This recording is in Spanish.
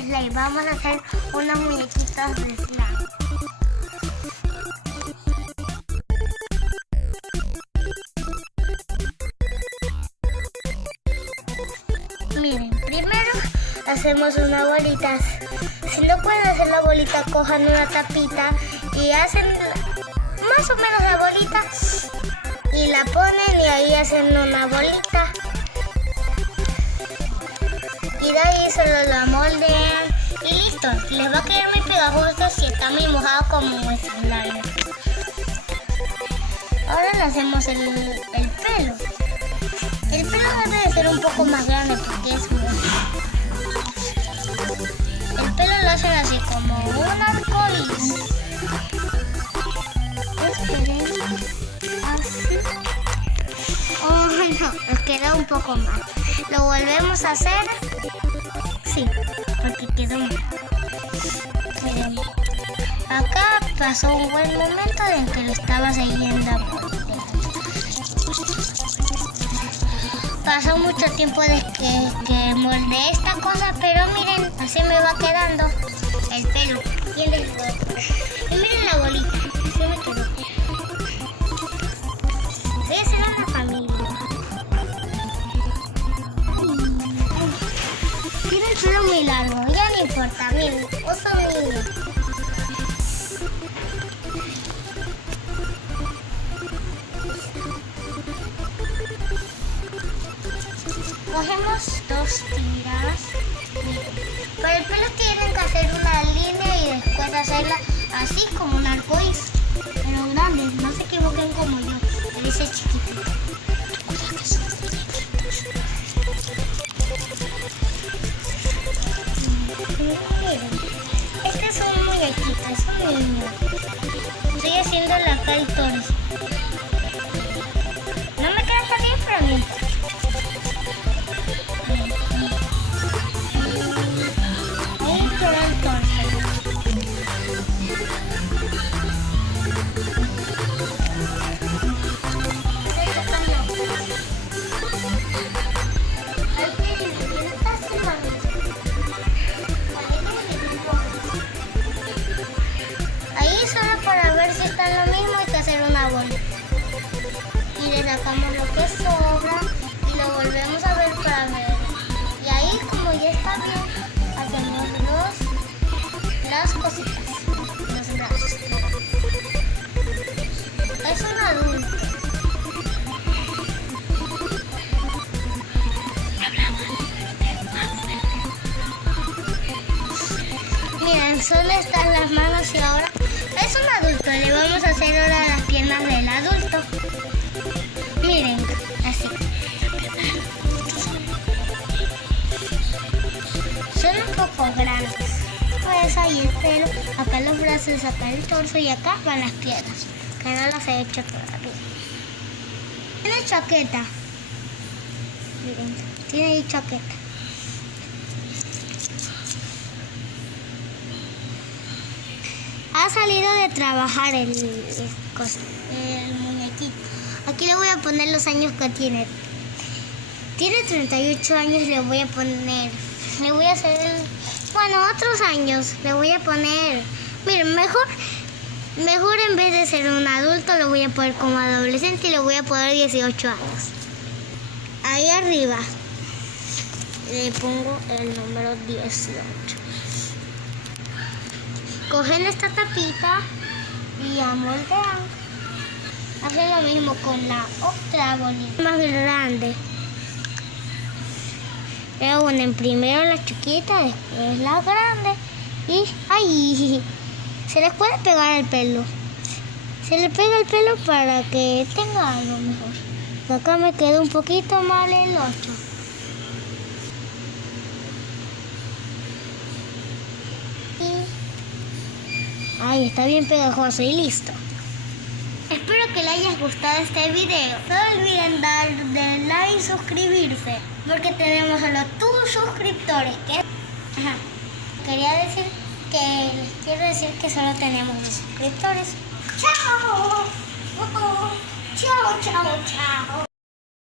slime. Vamos a hacer unos muñequitos de slime. Miren, primero hacemos unas bolitas. Si no pueden hacer la bolita, cojan una tapita y hacen más o menos la bolita y la ponen y ahí hacen una bolita. Y de ahí solo la moldean y listo. Les va a quedar muy pegajoso si está muy mojado como nuestro slime. Ahora le hacemos el pelo. El pelo debe de ser un poco más grande porque es muy... El pelo lo hacen así como un arcoíris. Esperen, así. Oh no, nos queda un poco más. Lo volvemos a hacer. Sí, porque quedó mal. Miren, acá pasó un buen momento en que lo estaba siguiendo. Pasó mucho tiempo desde que moldeé esta cosa, pero miren, así me va quedando el pelo. Y miren la bolita, así me quedó. Voy a hacer a la familia. Tiene el pelo muy largo, ya no importa, miren, otro niño. Cogemos 2 tiras. Para el pelo tienen que hacer una línea y después hacerla así como un arcoíris. Pero grande, no se equivoquen como yo. Dice chiquitito. Recuerda que son muñequitos. Miren, este es un muñequito, es un niño. Estoy haciendo la cara y todo eso. No me queda tan bien, pero bien. Sacamos lo que sobra y lo volvemos a ver para ver. Y ahí, como ya está bien, hacemos las cositas, los brazos. Es un adulto. Miren, solo están las manos y ahora es un adulto. Le vamos a hacer ahora las piernas del adulto. Miren, así. Son un poco grandes. Pues ahí el pelo, acá los brazos, acá el torso y acá van las piernas. Que no las he hecho todavía. Tiene chaqueta. Miren, tiene ahí chaqueta. Ha salido de trabajar el muñequito. Aquí le voy a poner los años que tiene. Tiene 38 años, le voy a poner. Le voy a hacer, bueno, otros años. Le voy a poner, miren, mejor en vez de ser un adulto, lo voy a poner como adolescente y le voy a poner 18 años. Ahí arriba le pongo el número 18. Cogen esta tapita y amoldean. Hacen lo mismo con la otra bolita más grande. Le unen primero la chiquita, después la grande. Y ahí se les puede pegar el pelo. Se le pega el pelo para que tenga algo mejor. Acá me quedó un poquito mal el 8. Ahí está bien pegajoso y listo. Espero que les haya gustado este video. No olviden darle like y suscribirse, porque tenemos solo 2 suscriptores. Les quiero decir que solo tenemos 2 suscriptores. ¡Chao! ¡Chao, chao, chao!